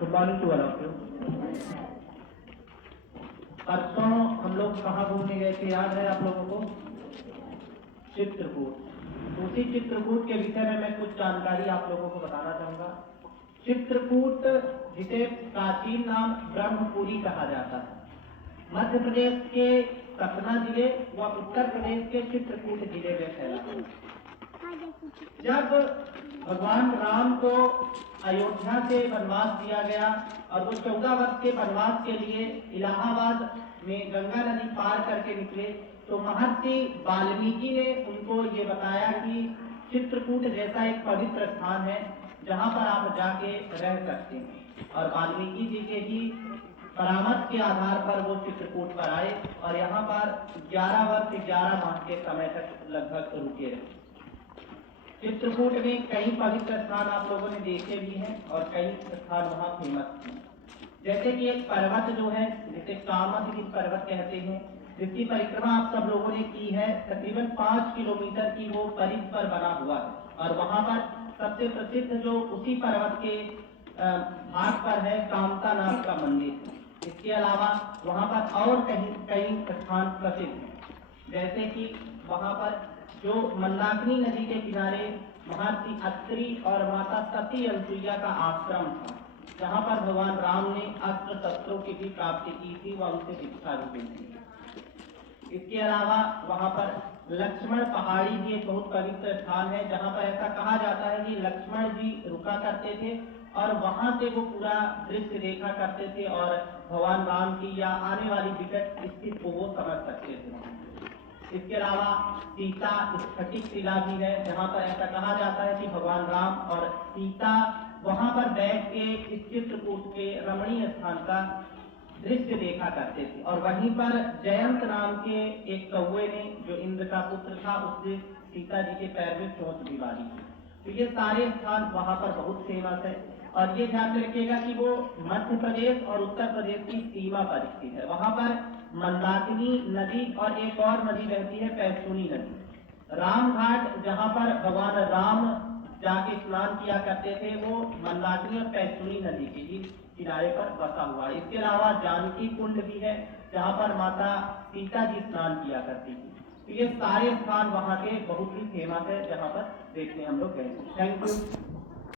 Good morning to all of you. परसों हम लोग कहाँ घूमने गए थे, याद है आप लोगों को? चित्रकूट। उसी चित्रकूट के विषय में मैं कुछ जानकारी आप लोगों को बताना चाहूंगा। चित्रकूट, जिसे प्राचीन नाम ब्रह्मपुरी कहा जाता है, मध्य प्रदेश के सतना जिले व उत्तर प्रदेश के चित्रकूट जिले में फैला है। जब भगवान राम को अयोध्या से वनवास दिया गया और वो 14 वर्ष के वनवास के लिए इलाहाबाद में गंगा नदी पार करके निकले, तो महर्षि वाल्मीकि ने उनको ये बताया कि चित्रकूट जैसा एक पवित्र स्थान है जहाँ पर आप जाके रह सकते हैं। और वाल्मीकि जी के ही परामर्श के आधार पर वो चित्रकूट पर आए और यहाँ पर 11 वर्ष 11 माह के समय तक लगभग रुके रहे। चित्रकूट में कई पवित्र स्थान आप लोगों ने देखे भी हैं और कई स्थान वहाँ फेमस हैं। जैसे कि एक पर्वत जो है, जिसे कामदगिरि पर्वत कहते हैं, जिसकी परिक्रमा आप सब लोगों ने की है, तकरीबन 5 किलोमीटर की वो परिध पर बना हुआ है। और वहाँ पर सबसे प्रसिद्ध जो उसी पर्वत के भाग पर है, कामता नाथ का मंदिर। इसके अलावा वहाँ पर और कई स्थान प्रसिद्ध हैं। जैसे कि वहाँ पर जो मंदाकिनी नदी के किनारे महर्षि अत्रि और माता सती अनुसुईया का आश्रम था, जहाँ पर भगवान राम ने अस्त्र शस्त्रों की भी प्राप्ति की थी व उनसे दीक्षा भी थी। इसके अलावा वहाँ पर लक्ष्मण पहाड़ी भी एक बहुत पवित्र स्थान है, जहाँ पर ऐसा कहा जाता है कि लक्ष्मण जी रुका करते थे और वहां से वो पूरा दृश्य देखा करते थे और भगवान राम की या आने वाली विकट स्थिति को वो समझ सकते थे। इसके अलावा सीता स्फटिक शिला भी है, जहाँ पर ऐसा कहा जाता है कि भगवान राम और सीता वहां पर बैठ के इस चित्रकूट के रमणीय स्थान का दृश्य देखा करते थे। और वहीं पर जयंत नाम के एक कौवे ने, जो इंद्र का पुत्र था, उसने सीता जी के पैर में चोट भी मारी थी। तो ये सारे स्थान वहां पर बहुत फेमस है। और ये ध्यान रखिएगा कि वो मध्य प्रदेश और उत्तर प्रदेश की सीमा पर स्थित है। वहां पर मंदाकिनी नदी और एक और नदी बहती है, पैसुनी नदी। रामघाट, जहां पर भगवान राम जाके स्नान किया करते थे, वो मंदाकिनी और पैसुनी नदी के ही किनारे पर बसा हुआ है। इसके अलावा जानकी कुंड भी है, जहाँ पर माता सीता जी स्नान किया करती थी। तो ये सारे स्थान वहाँ के बहुत ही फेमस है, जहाँ पर देखने हम लोग गए। Thank you.